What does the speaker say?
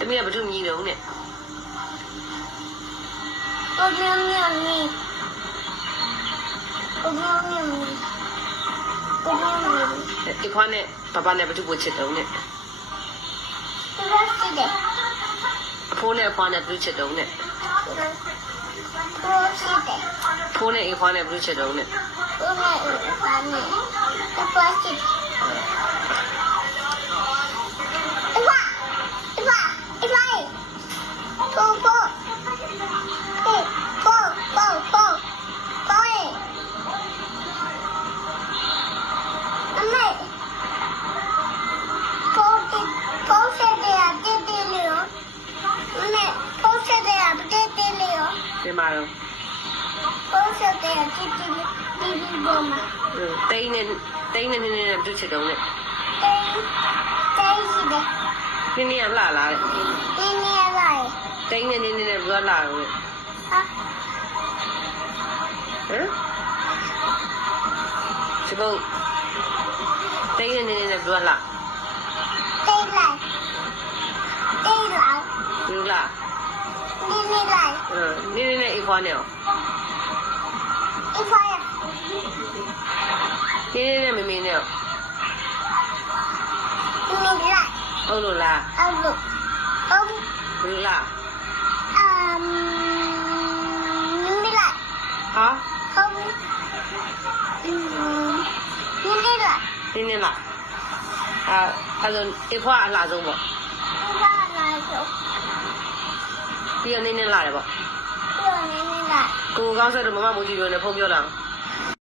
တမီးကဘာလို့ညီတော့နဲ့ 我没有你，我没有你，我没有你， အဖွားနဲ့ဘဘနဲ့ဘာလို့ပို့ချစ်တော့နဲ့ 这个是的， အဖိုးနဲ့အဖွားနဲ့ဘာလို့ချစ်တော့နဲ့ 这个是的， ဖိုးနဲ့အဖွားနဲ့ဘာလို့ချစ်တော့နဲ့ 我没有把你，这个是的，一块，不，妹妹，偷吃的呀，弟弟了，妹妹，偷吃的呀，弟弟了。 ဒီမှာတော့ 偷吃的呀，弟弟多吗？ တိန်းနဲ့နင်းနဲ့ဘာလို့ချစ်တော့နဲ့ 在一起的， နင်းနဲ့လှလာတဲ့ 今天来 တိန်းနဲ့နင်းနဲ့ဘာလို့လှတော့လဲ 啊， ဟမ်ချစ်ဖို့တိန်းနဲ့နင်းနဲ့ဘာလို့လှ 对来， လူလား 妮妮来， နင်းနဲ့အဖွားနဲ့ရော 一块呀， နင်းနဲ့မမေနဲ့ရော 妮妮来， ဟုတ်လို့လား 哦不，哦 လူလား 妮妮来， ဟာ 哦妮妮来， နင်းနဲ့လားအဲ့ဒါအဖွားအလှဆုံးပေါ့ 一块来走， ပြီးတော့နင်းနဲ့လှတယ်ပေါ့ 有妮妮来， ကိုကောင်းဆက်တော့မမမူကြည့်လို့နဲ့ဖုန်းပြောတာ